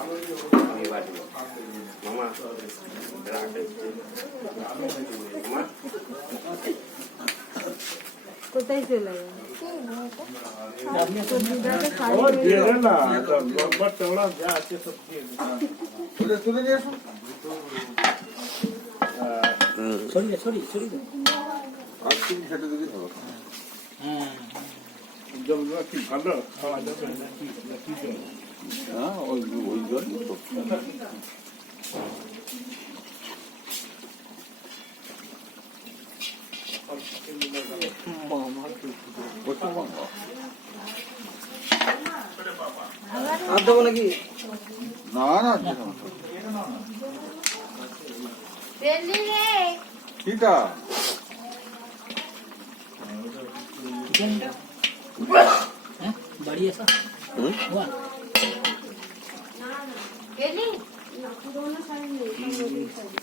আমি বাড়ি মামা মামা কোথায় চলে গেল? और दे देना तो बट थोड़ा जा अच्छे सब दे তুলে নিয়ে আসুন। আর তুমি খেতে দিবি ভালো। जब की ভালো খাওয়া যাবে নাকি নাকি হ্যাঁ ওই জন্য তো। আর দেবো নাকি? না না কিটা বাড়ি আসা दोनों साइड में